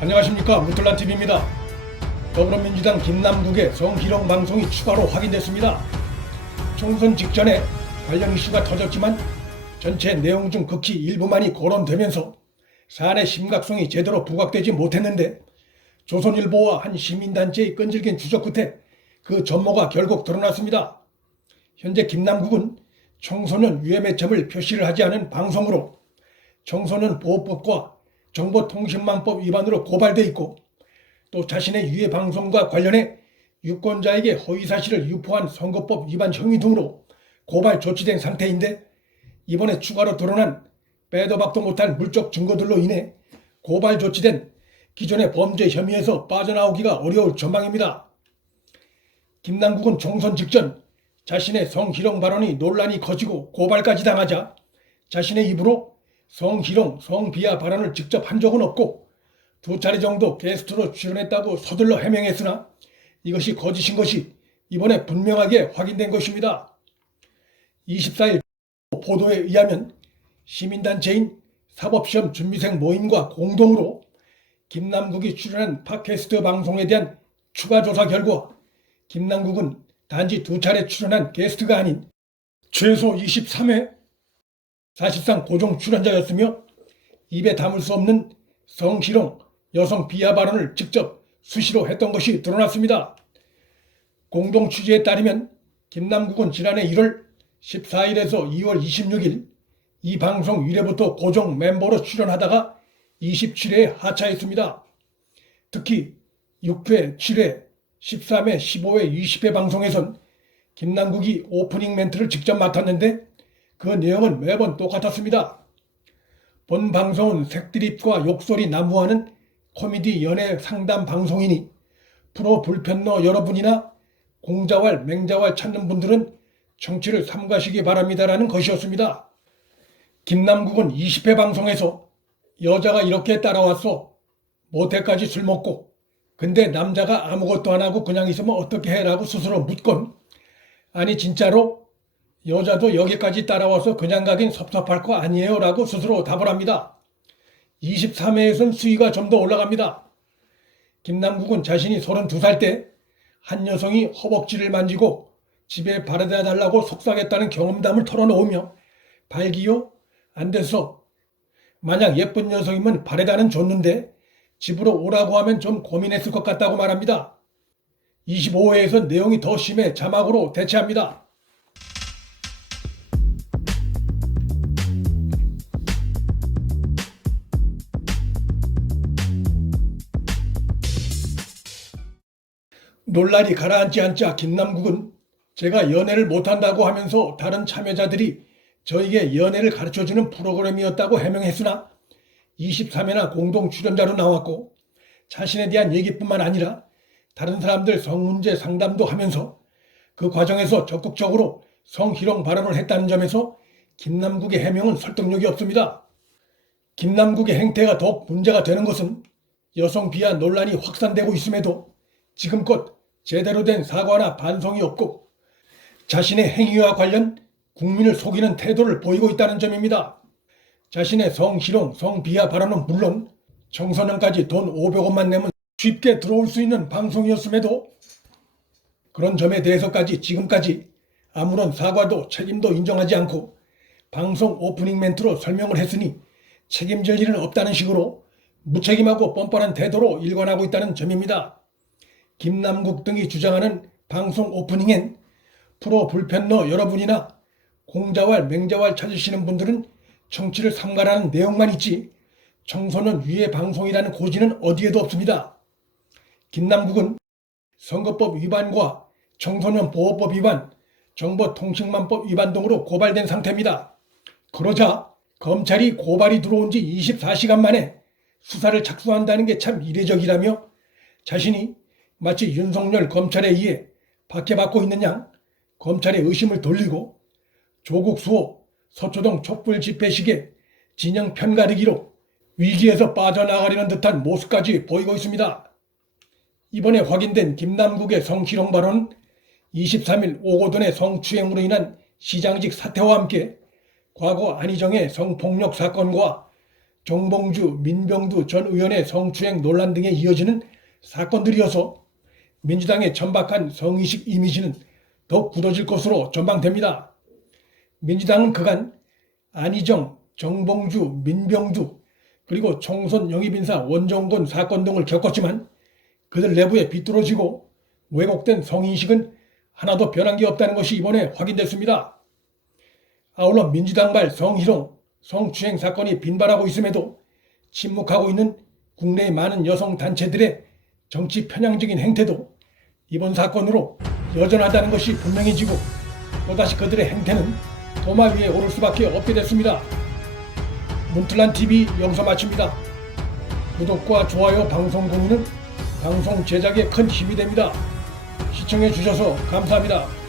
안녕하십니까, 무틀란TV입니다. 더불어민주당 김남국의 성희롱 방송이 추가로 확인됐습니다. 총선 직전에 관련 이슈가 터졌지만 전체 내용 중 극히 일부만이 거론되면서 사안의 심각성이 제대로 부각되지 못했는데, 조선일보와 한 시민단체의 끈질긴 추적 끝에 그 전모가 결국 드러났습니다. 현재 김남국은 청소년 유해매첩을 표시를 하지 않은 방송으로 청소년 보호법과 정보통신망법 위반으로 고발돼 있고, 또 자신의 유해 방송과 관련해 유권자에게 허위사실을 유포한 선거법 위반 혐의 등으로 고발 조치된 상태인데, 이번에 추가로 드러난 빼도 박도 못할 물적 증거들로 인해 고발 조치된 기존의 범죄 혐의에서 빠져나오기가 어려울 전망입니다. 김남국은 총선 직전 자신의 성희롱 발언이 논란이 커지고 고발까지 당하자 자신의 입으로 성희롱, 성비하 발언을 직접 한 적은 없고 2차례 정도 게스트로 출연했다고 서둘러 해명했으나 이것이 거짓인 것이 이번에 분명하게 확인된 것입니다. 24일 보도에 의하면 시민단체인 사법시험 준비생 모임과 공동으로 김남국이 출연한 팟캐스트 방송에 대한 추가 조사 결과, 김남국은 단지 2차례 출연한 게스트가 아닌 최소 23회 사실상 고정 출연자였으며, 입에 담을 수 없는 성희롱, 여성 비하 발언을 직접 수시로 했던 것이 드러났습니다. 공동 취재에 따르면 김남국은 지난해 1월 14일에서 2월 26일 이 방송 1회부터 고정 멤버로 출연하다가 27회에 하차했습니다. 특히 6회, 7회, 13회, 15회, 20회 방송에선 김남국이 오프닝 멘트를 직접 맡았는데 그 내용은 매번 똑같았습니다. 본 방송은 색드립과 욕설이 난무하는 코미디 연애 상담 방송이니 프로 불편러 여러분이나 공자왈, 맹자왈 찾는 분들은 청취를 삼가시기 바랍니다라는 것이었습니다. 김남국은 20회 방송에서 여자가 이렇게 따라왔어. 모텔까지 술 먹고. 근데 남자가 아무것도 안 하고 그냥 있으면 어떻게 해? 라고 스스로 묻곤, 아니 진짜로 여자도 여기까지 따라와서 그냥 가긴 섭섭할 거 아니에요? 라고 스스로 답을 합니다. 23회에선 수위가 좀 더 올라갑니다. 김남국은 자신이 32살 때 한 여성이 허벅지를 만지고 집에 바래다 달라고 속삭였다는 경험담을 털어놓으며, 발기요? 안 됐어. 만약 예쁜 여성이면 바래다는 줬는데 집으로 오라고 하면 좀 고민했을 것 같다고 말합니다. 25회에서 내용이 더 심해 자막으로 대체합니다. 논란이 가라앉지 않자 김남국은 제가 연애를 못한다고 하면서 다른 참여자들이 저에게 연애를 가르쳐주는 프로그램이었다고 해명했으나 23회나 공동 출연자로 나왔고, 자신에 대한 얘기뿐만 아니라 다른 사람들 성문제 상담도 하면서 그 과정에서 적극적으로 성희롱 발언을 했다는 점에서 김남국의 해명은 설득력이 없습니다. 김남국의 행태가 더욱 문제가 되는 것은 여성 비하 논란이 확산되고 있음에도 지금껏 제대로 된 사과나 반성이 없고 자신의 행위와 관련 국민을 속이는 태도를 보이고 있다는 점입니다. 자신의 성희롱, 성비하 발언은 물론 청소년까지 돈 500원만 내면 쉽게 들어올 수 있는 방송이었음에도 그런 점에 대해서까지 지금까지 아무런 사과도 책임도 인정하지 않고 방송 오프닝 멘트로 설명을 했으니 책임질 일은 없다는 식으로 무책임하고 뻔뻔한 태도로 일관하고 있다는 점입니다. 김남국 등이 주장하는 방송 오프닝엔 프로 불편러 여러분이나 공자왈, 맹자왈 찾으시는 분들은 청취를 삼가라는 내용만 있지 청소년 유해 방송이라는 고지는 어디에도 없습니다. 김남국은 선거법 위반과 청소년 보호법 위반, 정보통신망법 위반 등으로 고발된 상태입니다. 그러자 검찰이 고발이 들어온 지 24시간 만에 수사를 착수한다는 게 참 이례적이라며 자신이 마치 윤석열 검찰에 의해 박해받고 있는 양 검찰의 의심을 돌리고 조국 수호, 서초동 촛불 집회식에 진영 편가르기로 위기에서 빠져나가려는 듯한 모습까지 보이고 있습니다. 이번에 확인된 김남국의 성희롱 발언은 23일 오고든의 성추행으로 인한 시장직 사태와 함께 과거 안희정의 성폭력 사건과 정봉주, 민병두 전 의원의 성추행 논란 등에 이어지는 사건들이어서 민주당의 천박한 성의식 이미지는 더욱 굳어질 것으로 전망됩니다. 민주당은 그간 안희정, 정봉주, 민병두 그리고 총선 영입인사 원정건 사건 등을 겪었지만 그들 내부에 비뚤어지고 왜곡된 성인식은 하나도 변한 게 없다는 것이 이번에 확인됐습니다. 아울러 민주당발 성희롱, 성추행 사건이 빈발하고 있음에도 침묵하고 있는 국내의 많은 여성 단체들의 정치 편향적인 행태도 이번 사건으로 여전하다는 것이 분명해지고 또다시 그들의 행태는 도마 위에 오를 수밖에 없게 됐습니다. 문틀란TV 여기서 마칩니다. 구독과 좋아요, 방송 공유는 방송 제작에 큰 힘이 됩니다. 시청해 주셔서 감사합니다.